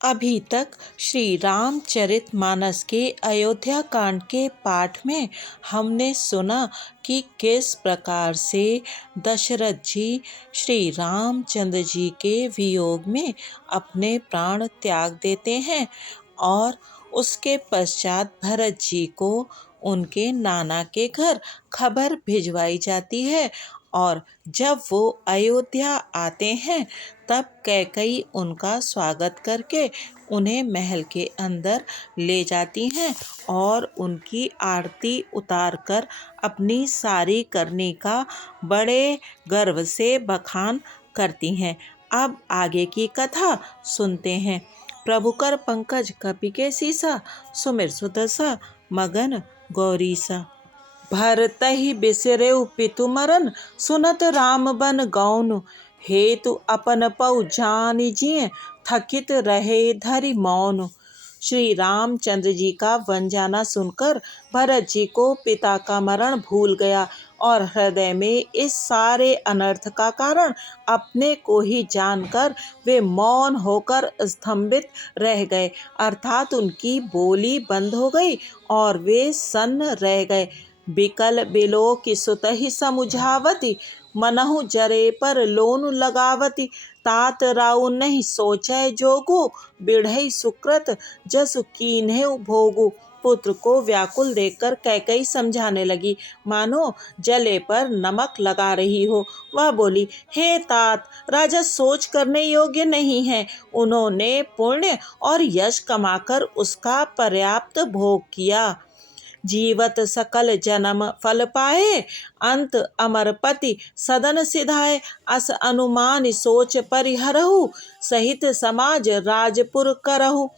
अभी तक श्री रामचरितमानस के अयोध्या कांड के पाठ में हमने सुना कि किस प्रकार से दशरथ जी श्री रामचंद्र जी के वियोग में अपने प्राण त्याग देते हैं और उसके पश्चात भरत जी को उनके नाना के घर खबर भिजवाई जाती है और जब वो अयोध्या आते हैं तब कैकई उनका स्वागत करके उन्हें महल के अंदर ले जाती हैं और उनकी आरती उतारकर अपनी सारी करनी का बड़े गर्व से बखान करती हैं। अब आगे की कथा सुनते हैं। प्रभुकर पंकज कपि के सीसा, सुमिर सुदसा मगन गौरीसा। भरतहि बिसरेउ पितु मरन, सुनत राम बन गौन। हेतु अपन पउ जानि जिय, थकित रहे धरि मौन। श्री रामचंद्र जी का वन जाना सुनकर भरत जी को पिता का मरण भूल गया और हृदय में इस सारे अनर्थ का कारण अपने को ही जानकर वे मौन होकर स्तंभित रह गए, अर्थात उनकी बोली बंद हो गई और वे सन्न रह गए। बिकल बिलोकि सुतहि समुझावती, मनहु जरे पर लोनु लगावती। तात राउ नहीं सोचै जोगु, बिढ़ई सुकृत जसु कीन्हेउ भोगु। पुत्र को व्याकुल देखकर कैकई समझाने लगी, मानो जले पर नमक लगा रही हो। वह बोली, हे तात, राजा सोच करने योग्य नहीं है। उन्होंने पुण्य और यश कमाकर उसका पर्याप्त भोग किया। जीवत सकल जन्म फल पाए, अंत अमरपति सदन सिधाए। अस अनुमान सोच परिहरहु, सहित समाज राजपुर करहु।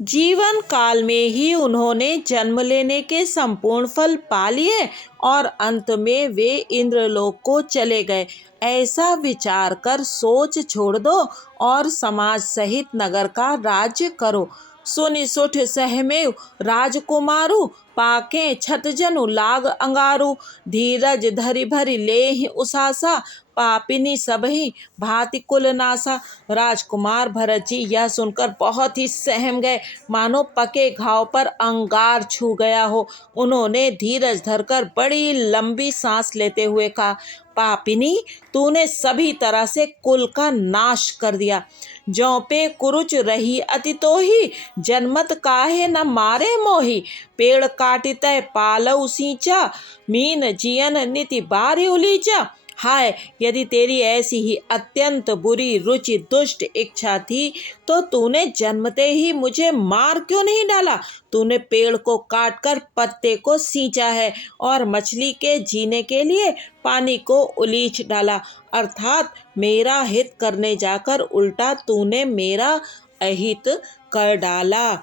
जीवन काल में ही उन्होंने जन्म लेने के संपूर्ण फल पा लिए और अंत में वे इंद्रलोक को चले गए। ऐसा विचार कर सोच छोड़ दो और समाज सहित नगर का राज्य करो। सुनि सुठ सहमेव राजकुमारु, पाके छत जनु लाग अंगारु। धीरज धरि भरि लेहि उसासा, पापिनी सबहि भांति कुल नासा। राजकुमार भरत जी यह सुनकर बहुत ही सहम गए, मानो पके घाव पर अंगार छू गया हो। उन्होंने धीरज धरकर बड़ी लंबी सांस लेते हुए कहा, पापिनी, तूने सभी तरह से कुल का नाश कर दिया। ज्यों पे कुरुच रही अति तोही, जन्मत काहे न मारे मोही। पेड़ काटितै पालऊ सींचा, मीन जियन निति बारि उलीचा। हाय, यदि तेरी ऐसी ही अत्यंत बुरी रुचि दुष्ट इच्छा थी तो तूने जन्मते ही मुझे मार क्यों नहीं डाला। तूने पेड़ को काटकर पत्ते को सींचा है और मछली के जीने के लिए पानी को उलीच डाला, अर्थात मेरा हित करने जाकर उल्टा तूने मेरा अहित कर डाला।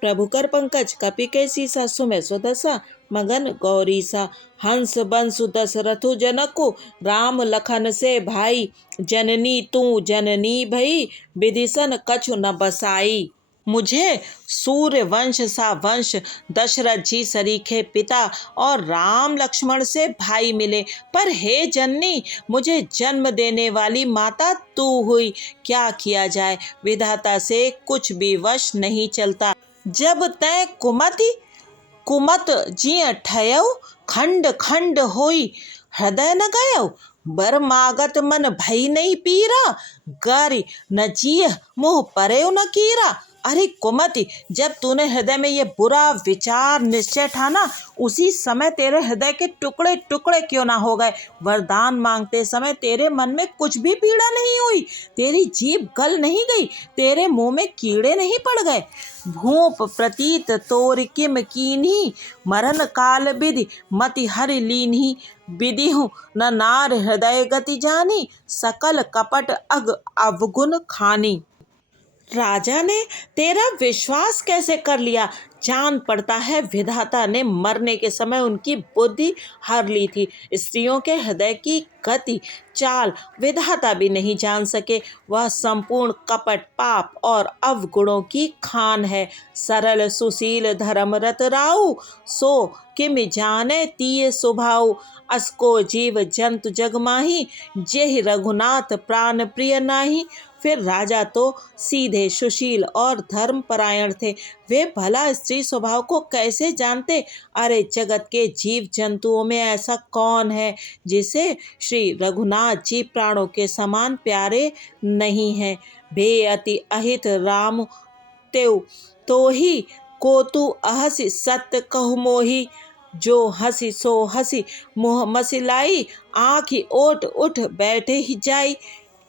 प्रभुकर पंकज कपि के सीसा, सुमिर सुदसा मगन गौरीसा। हंस बंसु दशरथु जनकु, राम लखन से भाई। जननी तू जननी भई, विधिसन कछु न बसाई। मुझे सूर्य वंश सा वंश दशरथ जी सरीखे पिता और राम लक्ष्मण से भाई मिले, पर हे जननी, मुझे जन्म देने वाली माता तू हुई। क्या किया जाए, विधाता से कुछ भी वश नहीं चलता। जब तै कुमत जिय ठयउ, खंड खंड होई हृदय न गयउ। बर मागत मन भई नहीं पीरा, गारी न जिय मुँह परेउ न कीरा। अरे कुमति, जब तूने हृदय में ये बुरा विचार निश्चय ठाना, उसी समय तेरे हृदय के टुकड़े टुकड़े क्यों ना हो गए। वरदान मांगते समय तेरे मन में कुछ भी पीड़ा नहीं हुई, तेरी जीभ गल नहीं गई, तेरे मुंह में कीड़े नहीं पड़ गए। भूप प्रतीत तोर किम कीन्ही, मरण काल विधि मति हरि लीन्ही। विधिहु न नार हृदय गति जानी, सकल कपट अग अवगुण खानी। राजा ने तेरा विश्वास कैसे कर लिया। जान पड़ता है विधाता ने मरने के समय उनकी बुद्धि हर ली थी। स्त्रियों के हृदय की गति चाल विधाता भी नहीं जान सके। वह संपूर्ण कपट, पाप और अवगुणों की खान है। सरल सुशील धर्मरत राउ, सो किम जाने तीय स्वभाव। असको जीव जंतु जग माही, जेहि रघुनाथ प्राण प्रिय नाही। फिर राजा तो सीधे, सुशील और धर्मपरायण थे। वे भला स्त्री स्वभाव को कैसे जानते? अरे जगत के जीव जंतुओं में ऐसा कौन है जिसे श्री रघुनाथ जी प्राणों के समान प्यारे नहीं हैं। बेअति अहित राम तेउ तो ही को तू अहसि सत्य कहु मोही। जो हंसी सो हंसी मुँह मसिलाई, आँखि ओट उठ बैठे ही जाई।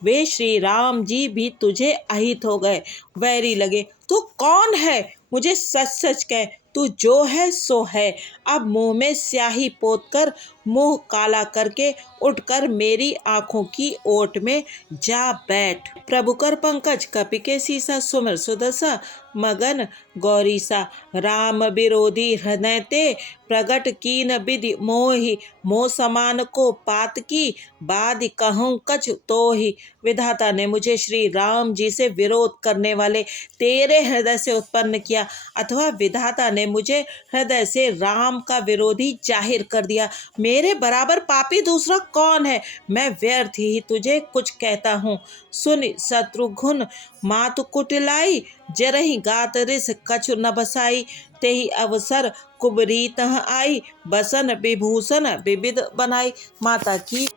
वे श्री राम जी भी तुझे अहित हो गए, वैरी लगे। तू कौन है? मुझे सच सच कह, तू जो है सो है। अब मुंह में स्याही पोत कर, मुंह काला करके उठकर मेरी आंखों की ओट में जा बैठ। प्रभुकर पंकज कपि के सीसा, सुमिर सुदशा मगन गौरीसा। राम विरोधी हृदय ते, प्रगट कीन विधि मोहि। मोह समान को पात की, बाद कहूँ कछ तोहि। विधाता ने मुझे श्री राम जी से विरोध करने वाले तेरे हृदय से उत्पन्न किया, अथवा विधाता ने मुझे हृदय से राम का विरोधी जाहिर कर दिया। मेरे बराबर पापी दूसरा कौन है? मैं व्यर्थ ही तुझे कुछ कहता हूँ। सुन शत्रुघ्न मातु कुटिलाई, जरहि गात रिस कछु न बसाई। तेहि अवसर कुबरी तह आई, बसन विभूषण विविध बनाई। माता की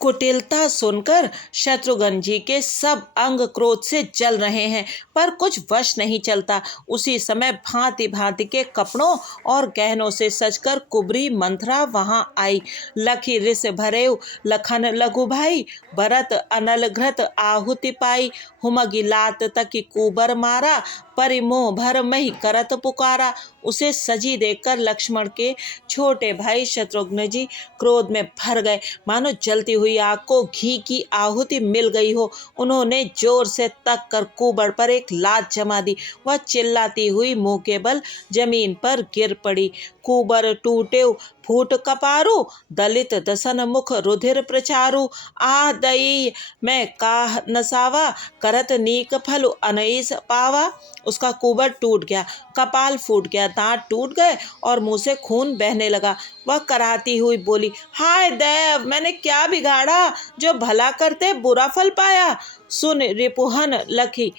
कुटिलता सुनकर शत्रुघ्न जी के सब अंग क्रोध से जल रहे हैं, पर कुछ वश नहीं चलता। उसी समय भांति भांति के कपड़ों और गहनों से सजकर कुबरी मंथरा वहां आई। लखी रिस भरेउ लखन लघु भाई, भरत अनल घृत आहुति पाई। हुमगी लात तकी कुबर मारा, परिमोह भर मही करत पुकारा। उसे सजी देखकर लक्ष्मण के छोटे भाई शत्रुघ्न जी क्रोध में भर गए, मानो जलती हुई आग को घी की आहुति मिल गई हो। उन्होंने जोर से तक कर कुबड़ पर एक लात जमा दी। वह चिल्लाती हुई मुंह के बल जमीन पर गिर पड़ी। कुबर टूटे फूट कपारू, दलित दसन मुख रुधिर प्रचारु। आह दई मैं काह नसावा, करत नीक फल अनईस पावा। उसका कुबर टूट गया, कपाल फूट गया, दांत टूट गए और मुंह से खून बहने लगा। वह कराहती हुई बोली, हाय देव, मैंने क्या बिगाड़ा जो भला करते बुरा फल पाया। सुन रिपुहन लखी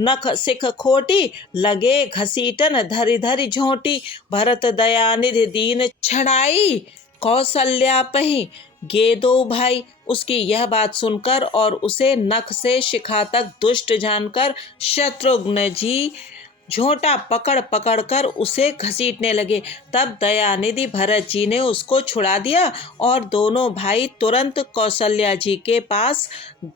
नख सिख खोटी, लगे घसीटन धरि धरि झोंटी। भरत दया निधि दीन छड़ाई, कौशल्या पही गे दो भाई। उसकी यह बात सुनकर और उसे नख से शिखा तक दुष्ट जानकर शत्रुघ्न जी झोंटा पकड़ पकड़ कर उसे घसीटने लगे। तब दयानिधि भरत जी ने उसको छुड़ा दिया और दोनों भाई तुरंत कौशल्या जी के पास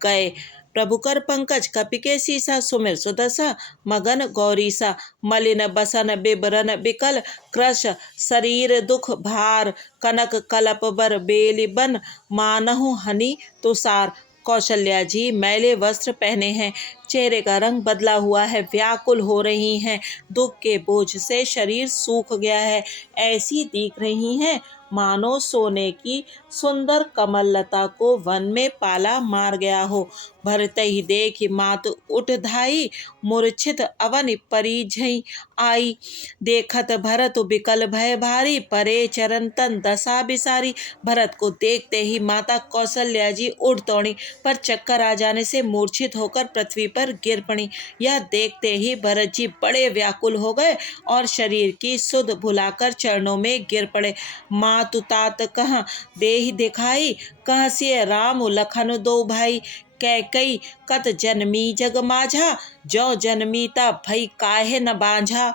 गए। प्रभुकर पंकज कपि के सीसा, सुमिर सुदशा मगन गौरीसा। मलिन बसन बिबरन बिकल, कृश शरीर दुख भार। कनक कलप बर बेली बन, मानहु हनि तुषार। कौशल्या जी मैले वस्त्र पहने हैं, चेहरे का रंग बदला हुआ है, व्याकुल हो रही हैं, दुख के बोझ से शरीर सूख गया है। ऐसी दिख रही हैं मानो सोने की सुंदर कमल लता को वन में पाला मार गया हो। भरते ही देख मातु उठ धाई, मूर्छित अवन परिझई आई। देखत भरत बिकल भय भारी, परे चरण तन दशा बिसारी। भरत को देखते ही माता कौशल्या जी उठ दौड़ी, पर चक्कर आ जाने से मूर्छित होकर पृथ्वी पर गिर पड़ी। यह देखते ही भरत जी बड़े व्याकुल हो गए और शरीर की सुध भुलाकर चरणों में गिर पड़े। मातु तात कहाँ देहि दिखाई, कहाँ से राम लखन दो भाई। कैकई कत जन्मी जग माझा, जो जन्मीता भई काहे न बांझा।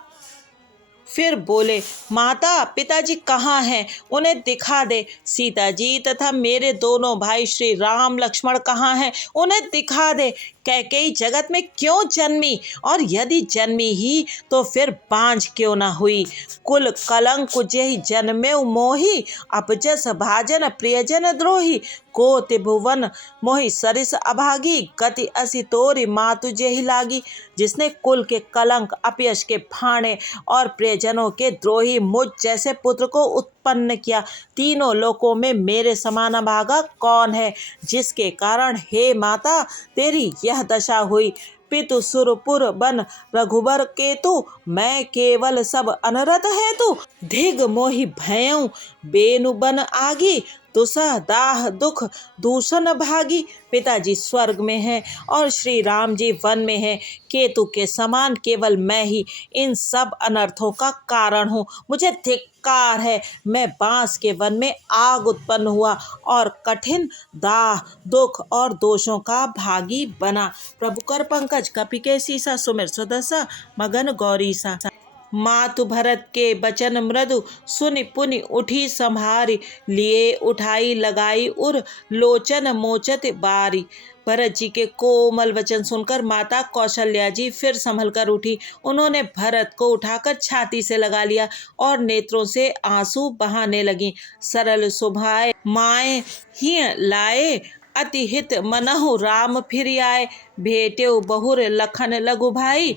फिर बोले, माता पिताजी कहाँ हैं? उन्हें दिखा दे। सीता जी तथा मेरे दोनों भाई श्री राम लक्ष्मण कहाँ हैं? उन्हें दिखा दे। कैकेयी जगत में क्यों जन्मी, और यदि जन्मी ही तो फिर बांझ क्यों न हुई। कुल कलंक जेहि जन्मे मोहि, अपजस भाजन प्रियजन द्रोही। को त्रिभुवन मोहि सरिस अभागी, गति असी तोरि मातु जेहि लागी। जिसने कुल के कलंक, अपयश के भाणे और प्रियजनों के द्रोही मुझ जैसे पुत्र को उत्पन्न किया, तीनों लोकों में मेरे समान अभागा कौन है, जिसके कारण हे माता तेरी यह दशा हुई। पितु सुरपुर बन रघुबर केतु, मैं केवल सब अनरत हेतु। धिग मोहि भयउ बेनु बन आगी, दुसह दाह दुख दूषण भागी। पिताजी स्वर्ग में हैं और श्री राम जी वन में हैं। केतु के समान केवल मैं ही इन सब अनर्थों का कारण हूँ। मुझे धिक्कार है। मैं बांस के वन में आग उत्पन्न हुआ और कठिन दाह दुख और दोषों का भागी बना। प्रभु कर पंकज कपि के सीसा सुमिर सुदशा मगन गौरीसा। मातु भरत के बचन मृदु सुनि पुनि उठी संभारी। लिए उठाई लगाई उर लोचन मोचत बारी। भरत जी के कोमल वचन सुनकर माता कौशल्या जी फिर संभल कर उठी। उन्होंने भरत को उठाकर छाती से लगा लिया और नेत्रों से आंसू बहाने लगी। सरल सुभाए माए ही लाए अति हित मनहु राम फिर आए। भेटेउ बहुर लखन लघु भाई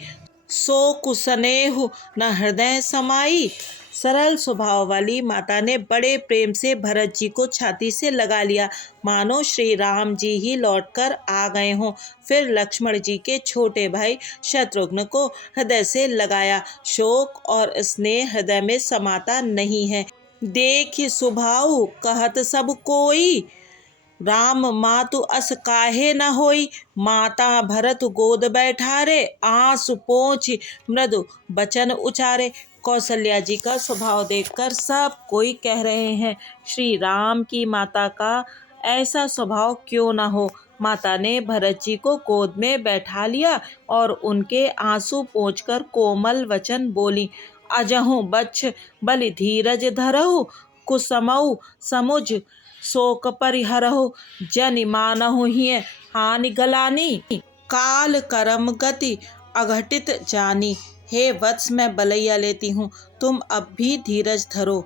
सो कुसनेहु न हृदय समाई। सरल स्वभाव वाली माता ने बड़े प्रेम से भरत जी को छाती से लगा लिया, मानो श्री राम जी ही लौटकर आ गए हों। फिर लक्ष्मण जी के छोटे भाई शत्रुघ्न को हृदय से लगाया। शोक और स्नेह हृदय में समाता नहीं है। देखि स्वभाव कहत सब कोई राम मातु अस काहे न होई। माता भरत गोद बैठारे आंसू पोंछ मृदु बचन उचारे। कौशल्या जी का स्वभाव देखकर सब कोई कह रहे हैं, श्री राम की माता का ऐसा स्वभाव क्यों न हो। माता ने भरत जी को गोद में बैठा लिया और उनके आंसू पोंछकर कोमल वचन बोली। अजहु बच्छ बलि धीरज धरहु कुसमऊ समुझ शोक परिहरहु। जनि मानहु हिय हानि गलानी काल करम गति अघटित जानी। हे वत्स मैं बलैया लेती हूँ, तुम अब भी धीरज धरो।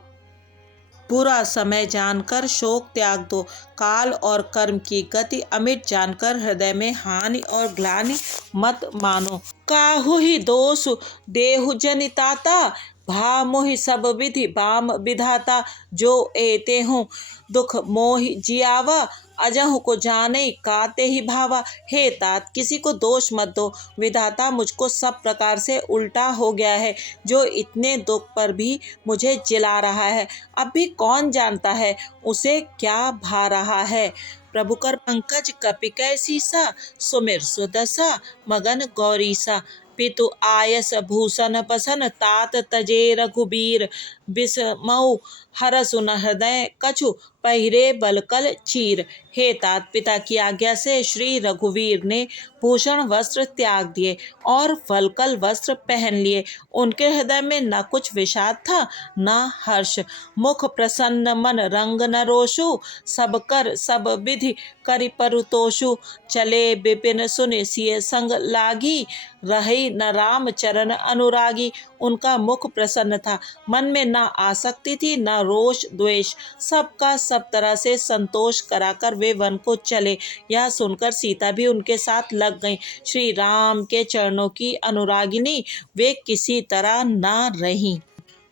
बुरा समय जानकर शोक त्याग दो। काल और कर्म की गति अमिट जानकर हृदय में हानि और ग्लानि मत मानो। काहु ही दोष देहु जनिताता भा मोहि सब विधि बाम विधाता। जो एते हूँ दुख मोहि जियावा अजहु को जाने काते ही भावा। हे तात किसी को दोष मत दो, विधाता मुझको सब प्रकार से उल्टा हो गया है। जो इतने दुख पर भी मुझे जिला रहा है, अब भी कौन जानता है उसे क्या भा रहा है। प्रभु कर पंकज कपि कै सीसा सुमिर सुदशा मगन गौरीसा। पितु आयस भूषण बसन तात तजे रघुबीर। बिसमऊ हरसु न हृदय कछु पहिरे बलकल चीर। हे तात पिता की आज्ञा से श्री रघुवीर ने भूषण वस्त्र त्याग दिए और वलकल वस्त्र पहन लिए। उनके हृदय में न कुछ विषाद था न हर्ष। मुख प्रसन्न मन रंग न रोषु सब कर सब विधि करि परुतोषु। चले विपिन सुनि सिय संग लागी रही न राम चरण अनुरागी। उनका मुख प्रसन्न था, मन में न आसक्ति थी न रोष द्वेष। सबका सब तरह से संतोष कराकर वे वन को चले। यह सुनकर सीता भी उनके साथ लग गईं। श्री राम के चरणों की अनुरागिनी वे किसी तरह न रहीं।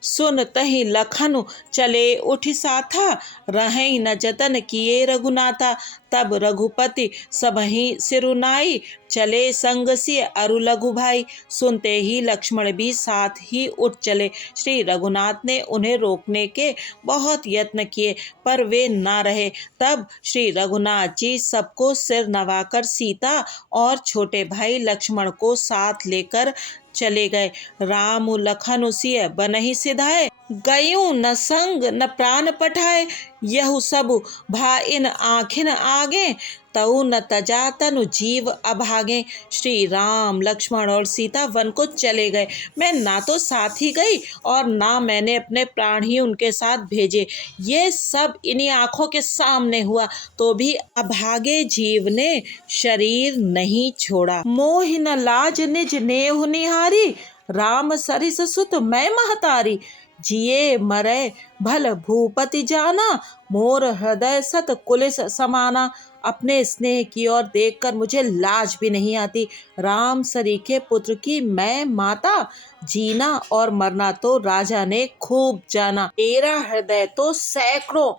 सुन तहि लखनु चले उठि साथा रहें न जतन किए रघुनाथा। तब रघुपति सबहि सिरुनाई चले संग सिय अरु लघु भाई। सुनते ही लक्ष्मण भी साथ ही उठ चले। श्री रघुनाथ ने उन्हें रोकने के बहुत यत्न किए पर वे न रहे। तब श्री रघुनाथ जी सबको सिर नवाकर सीता और छोटे भाई लक्ष्मण को साथ लेकर चले गए। राम लखन सिय बनहि सिधाए गयूं न संग न प्राण पठाए। यहु सबु भा इन आँखिन आगे तऊ न तजा तनु जीव अभागे। श्री राम लक्ष्मण और सीता वन को चले गए। मैं ना तो साथ ही गई और ना मैंने अपने प्राण ही उनके साथ भेजे। ये सब इन्हीं आँखों के सामने हुआ तो भी अभागे जीव ने शरीर नहीं छोड़ा। मोह न लाज निज नेहु निहारी राम सरिस सुत मैं महतारी। जिए मरे भल भूपति जाना मोर हृदय सत कुलिस समाना। अपने स्नेह की ओर देखकर मुझे लाज भी नहीं आती। राम सरीखे पुत्र की मैं माता, जीना और मरना तो राजा ने खूब जाना। मेरा हृदय तो सैकड़ों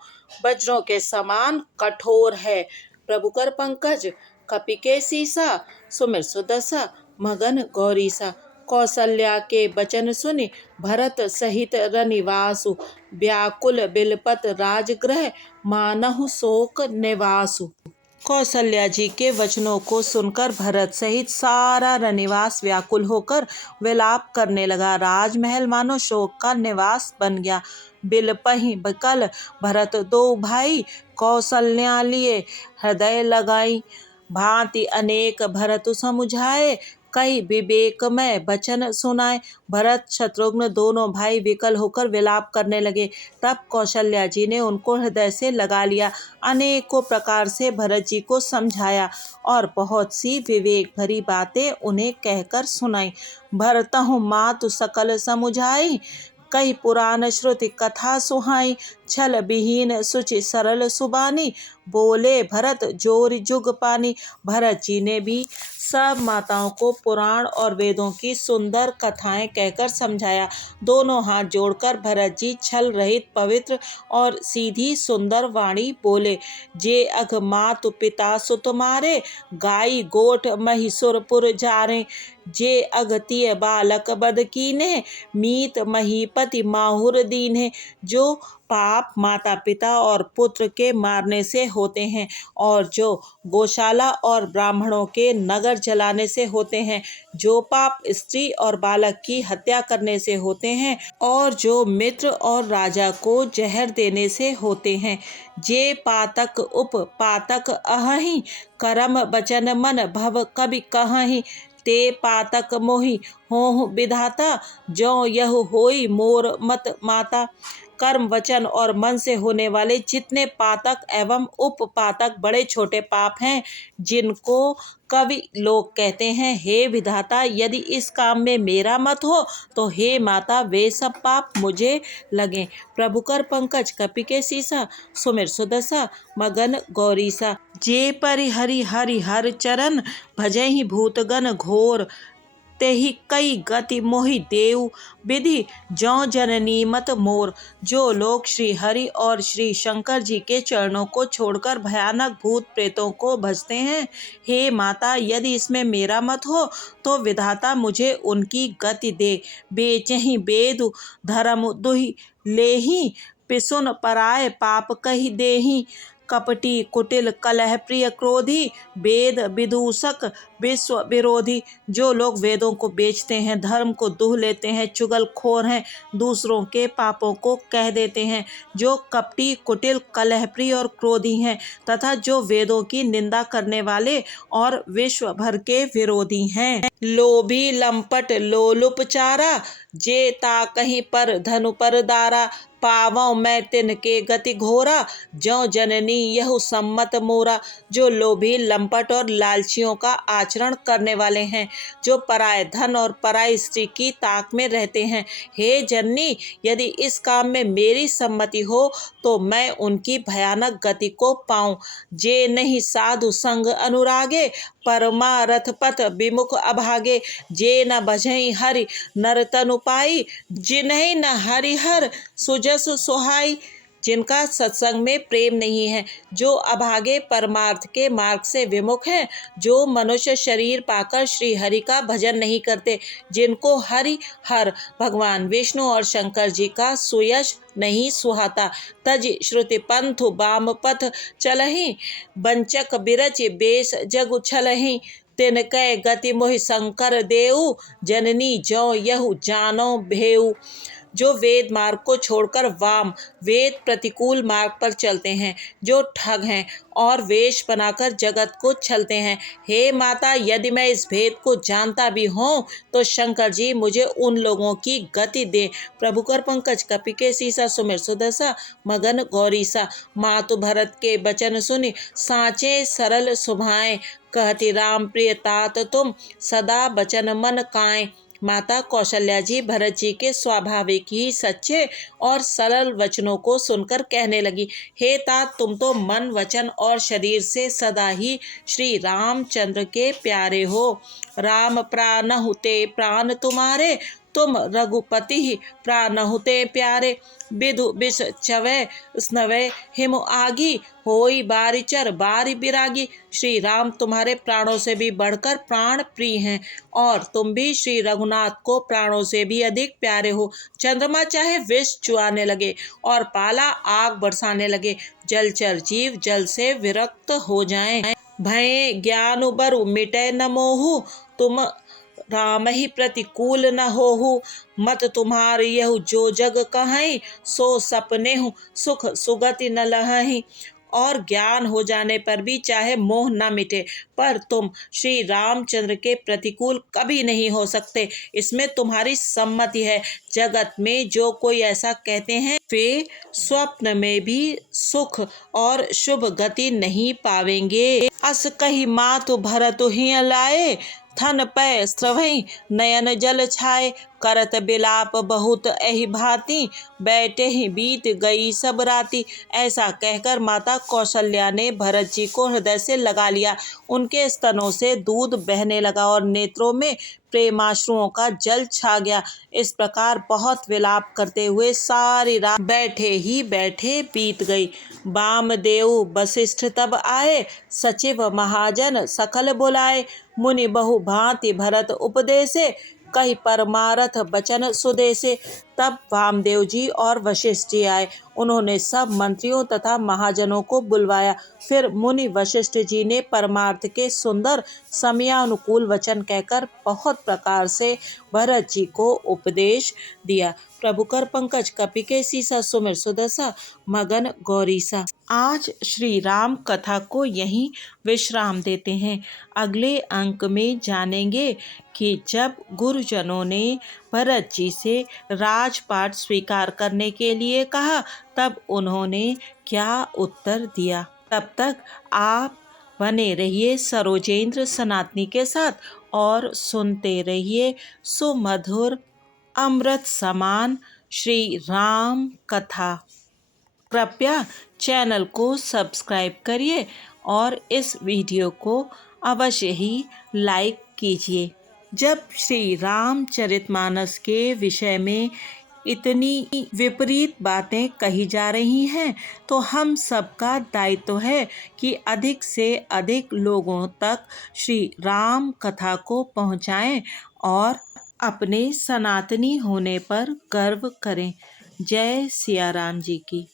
वज्रों के समान कठोर है। प्रभु कर पंकज कपि के सीसा सुमिर सुदशा मगन गौरीसा। कौसल्या के वचन सुनि भरत सहित रनिवासु, व्याकुल बिलपत राजगृह मानहु शोक निवासु। कौशल्या जी के वचनों को सुनकर भरत सहित सारा रनिवास व्याकुल होकर विलाप करने लगा। राजमहल मानो शोक का निवास बन गया। बिलपहि बकल भरत दो भाई, कौशल्या लिए हृदय लगाई। भांति अनेक भरत समुझाए, कई विवेक में वचन सुनाए। भरत शत्रुघ्न दोनों भाई विकल होकर विलाप करने लगे। तब कौशल्या जी ने उनको हृदय से लगा लिया, अनेकों प्रकार से भरत जी को समझाया और बहुत सी विवेक भरी बातें उन्हें कहकर सुनाई। भरतहु मातु सकल समुझाई, कई पुराण श्रुति कथा सुहाई। छल विहीन सुचि सरल सुबानी, बोले भरत जोर जुग पानी। भरत जी ने भी सब माताओं को पुराण और वेदों की सुंदर कथाएं कहकर समझाया। दोनों हाथ जोड़कर भरत जी छल रहित पवित्र और सीधी सुंदर वाणी बोले। जे अघ मातु पिता सुत मारे, गाई गोठ महिसुरपुर जारे। जे अगतिय बालक बद कीन्हे, मीत महीपति माहुर दीन्हे। जो पाप माता पिता और पुत्र के मारने से होते हैं, और जो गौशाला और ब्राह्मणों के नगर जलाने से होते हैं, जो पाप स्त्री और बालक की हत्या करने से होते हैं, और जो मित्र और राजा को जहर देने से होते हैं। जे पातक उप पातक अहहि, करम वचन मन भव कबि कहहि। ते पातक मोहि होहु विधाता, जो यह होई मोर मत माता। कर्म वचन और मन से होने वाले जितने पातक एवं उपपातक बड़े छोटे पाप हैं, जिनको कवि लोग कहते हैं, हे विधाता यदि इस काम में मेरा मत हो तो हे माता वे सब पाप मुझे लगें। प्रभु कर पंकज कपि के सीसा, सुमिर सुदशा मगन गौरीसा। जे परि हरि हरि हर चरण, भजहि भूतगण घोर। तेहि कई गति मोहि देव विधि, जौ जननी मत मोर। जो लोग श्री हरि और श्री शंकर जी के चरणों को छोड़कर भयानक भूत प्रेतों को भजते हैं, हे माता यदि इसमें मेरा मत हो तो विधाता मुझे उनकी गति दे। बेचहि बेदु धर्म दुहि लेहि, पिसुन पराय पाप कहि देहि। कपटी कुटिल कलह प्रिय क्रोधी, वेद विदूषक विश्व विरोधी। जो लोग वेदों को बेचते हैं, धर्म को दुह लेते हैं, चुगलखोर हैं, दूसरों के पापों को कह देते हैं, जो कपटी कुटिल कलह प्रिय और क्रोधी हैं, तथा जो वेदों की निंदा करने वाले और विश्व भर के विरोधी हैं। लोभी लंपट लोलुपचारा, जे ता कहीं पर धनु पर दारा। पावों मैं तिनके गति घोरा, ज्यों जननी यहु सम्मत मोरा। जो लोभी लंपट और लालचियों का आचरण करने वाले हैं, जो पराय धन और पराई स्त्री की ताक में रहते हैं, हे जननी यदि इस काम में मेरी सम्मति हो तो मैं उनकी भयानक गति को पाऊं। जे नहीं साधु संग अनुरागे, परमारथ पथ विमुख अभागे। जे न भजहि हरि नर तनु पाई, जिन्हें न हरिहर सुजस सुहाई। जिनका सत्संग में प्रेम नहीं है, जो अभागे परमार्थ के मार्ग से विमुख हैं, जो मनुष्य शरीर पाकर श्री हरि का भजन नहीं करते, जिनको हरि हर भगवान विष्णु और शंकर जी का सुयश नहीं सुहाता। तज श्रुति पंथु बाम पथ चलहि, बंचक बिरच बेश जग छलहि। तिनकै गति मोहि शंकर देऊ, जननी ज्यों यहु जानो भेऊ। जो वेद मार्ग को छोड़कर वाम वेद प्रतिकूल मार्ग पर चलते हैं, जो ठग हैं और वेश बनाकर जगत को छलते हैं, हे माता यदि मैं इस भेद को जानता भी हूँ तो शंकर जी मुझे उन लोगों की गति दे। प्रभु कर पंकज कपि के सीसा, सुमिर सुदशा मगन गौरीसा। मातु भरत के वचन सुनि साचे सरल सुभाएं, कहती राम प्रिय तात तुम सदा वचन मन काएं। माता कौशल्या जी भरत जी के स्वाभाविक ही सच्चे और सरल वचनों को सुनकर कहने लगी, हे तात तुम तो मन वचन और शरीर से सदा ही श्री रामचंद्र के प्यारे हो। राम प्राणहु ते प्राण तुम्हारे, तुम रघुपति ही प्राणहुते प्यारे, विधु विष चवै स्नवै हिम आगी, होई बारिचर बारी बिरागी। श्री राम तुम्हारे प्राणों से भी बढ़कर प्राण प्रिय हैं और तुम भी श्री रघुनाथ को प्राणों से भी अधिक प्यारे हो। चंद्रमा चाहे विष चुआने लगे और पाला आग बरसाने लगे, जलचर जीव जल से विरक्त हो जाएं। भय ज्ञान बरु मिटे न मोहु, तुम राम ही प्रतिकूल न होहु। मत तुम्हार यहु जो जग कहाई, सो सपने हूँ सुख सुगति न लहही। और ज्ञान हो जाने पर भी चाहे मोह न मिटे, पर तुम श्री रामचंद्र के प्रतिकूल कभी नहीं हो सकते, इसमें तुम्हारी सम्मति है। जगत में जो कोई ऐसा कहते हैं वे स्वप्न में भी सुख और शुभ गति नहीं पावेंगे। अस कही मातु भरतु हिय लाए, थन पै स्रवई नयन जल छाए। करत बिलाप बहुत एहि भांति, बैठे ही बीत गई सब राती। ऐसा कहकर माता कौशल्या ने भरत जी को हृदय से लगा लिया। उनके स्तनों से दूध बहने लगा और नेत्रों में प्रेमाश्रुओं का जल छा गया। इस प्रकार बहुत विलाप करते हुए सारी रात बैठे ही बैठे बीत गई। वामदेव वशिष्ठ तब आए, सचिव महाजन सकल बुलाए। मुनि बहु भांति भरत उपदेसे, कही परमारथ बचन सुदेसे। तब वामदेव जी और वशिष्ठ जी आए। उन्होंने सब मंत्रियों तथा महाजनों को बुलवाया। फिर मुनि वशिष्ठ जी ने परमार्थ के सुंदर समयानुकूल वचन कहकर बहुत प्रकार से भरत जी को उपदेश दिया। प्रभु कर पंकज कपि के सीसा, सुमिर सुदशा मगन गौरीसा। आज श्री राम कथा को यहीं विश्राम देते हैं। अगले अंक में जानेंगे कि जब गुरुजनों ने भरत जी से राजपाट स्वीकार करने के लिए कहा, तब उन्होंने क्या उत्तर दिया। तब तक आप बने रहिए सरोजेंद्र सनातनी के साथ और सुनते रहिए सुमधुर अमृत समान श्री राम कथा। कृपया चैनल को सब्सक्राइब करिए और इस वीडियो को अवश्य ही लाइक कीजिए। जब श्री रामचरितमानस के विषय में इतनी विपरीत बातें कही जा रही हैं, तो हम सबका दायित्व है कि अधिक से अधिक लोगों तक श्री राम कथा को पहुंचाएं और अपने सनातनी होने पर गर्व करें। जय सिया राम जी की।